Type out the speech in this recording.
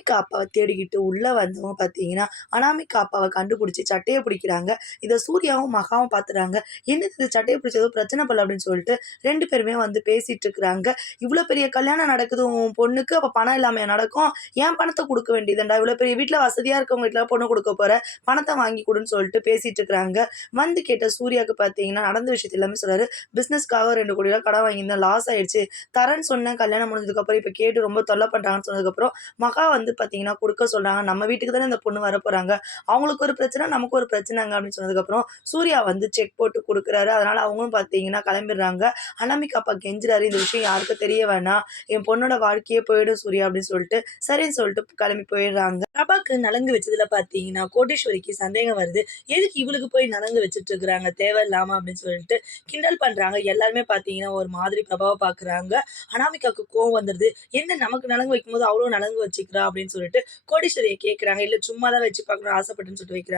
அனாமிகா அப்பாவ தேடிக்கிட்டு உள்ள வந்தவங்க பார்த்தீங்கன்னா, அனாமிகா அப்பாவ கண்டுபிடிச்சு சட்டைய பிடிக்கிறாங்க. இத சூர்யாவும், மகாவும் பார்த்துறாங்க. "என்னது இது சட்டைய பிடிச்சு ஏதோ பிரச்சனை போல" அப்படின்னு சொல்லிட்டு 2 பேருமே வந்து பேசிட்டு இருக்கிறாங்க. "இவ்ளோ பெரிய கல்யாணம் நடக்குது உன் பொண்ணுக்கு, அப்ப பணம் இல்லாமயா நடக்கும்? என் பணத்த குடுக்க வேண்டியதுதான்டா. இவ்ளோ பெரிய வீட்ல வசதியா இருக்கவங்க வீட்ல பொண்ணு குடுக்க போற. பணத்த வாங்கி குடுன்னு" சொல்லிட்டு பேசிட்டு இருக்கிறாங்க. வந்து கேட்ட சூர்யாவுக்கு பார்த்தீங்கன்னா, நடந்த விஷயத்த எல்லாமே சொல்றாரு. "பிசினஸ்க்காக 2,00,00,000 கடன் வாங்கியிருந்தேன். லாஸ் ஆயிடுச்சு. தரேன்னு சொன்னேன் கல்யாணம் முடிஞ்சதுக்கப்புறம். இப்ப கேட்டு ரொம்ப தொல்ல பண்றாங்கன்னு" சொன்னதுக்கப்புறம், மகா வந்து பார்த்தீங்கன்னா குடுக்க சொல்றாங்க. "நம்ம வீட்டுக்கு தானே இந்த பொண்ணு வரப்போறாங்க. அவங்களுக்கு ஒரு பிரச்சனை, நமக்கு ஒரு பிரச்சனைங்க" அப்படின்னு சொன்னதுக்கப்புறம், சூர்யா வந்து செக் போட்டு குடுக்குறாரு. அதனால அவங்களும் பார்த்தீங்கன்னா கிளம்பிடுறாங்க. அனாமிகா அப்பா கெஞ்சுறாரு, "இந்த விஷயம் யாருக்கும் தெரிய வேணாம். என் பொண்ணோட வாழ்க்கையே போயிடும் சூர்யா" அப்படின்னு சொல்லிட்டு, சரின்னு சொல்லிட்டு கிளம்பி போயிடுறாங்க. பிரபாக்கு நலங்கு வச்சதுல பார்த்தீங்கன்னா, கோடீஸ்வரிக்கு சந்தேகம் வருது. எதுக்கு இவளுக்கு போய் நலங்கு வச்சுட்டு இருக்கிறாங்க தேவையில்லாம அப்படின்னு சொல்லிட்டு கிண்டல் பண்றாங்க. எல்லாருமே பார்த்தீங்கன்னா, ஒரு மாதிரி பிரபாவ பார்க்குறாங்க. அனாமிகாவுக்கு கோவம் வந்துருது. "என்ன நமக்கு நலங்கு வைக்கும்போது அவளும் நலங்கு வச்சுக்கிறா" அப்படின்னு சொல்லிட்டு கோடீஸ்வரிய கேட்குறாங்க. "இல்ல சும்மா தான் வச்சு பார்க்கணும்னு ஆசைப்பட்டேன்னு" சொல்லிட்டு வைக்கிறாங்க.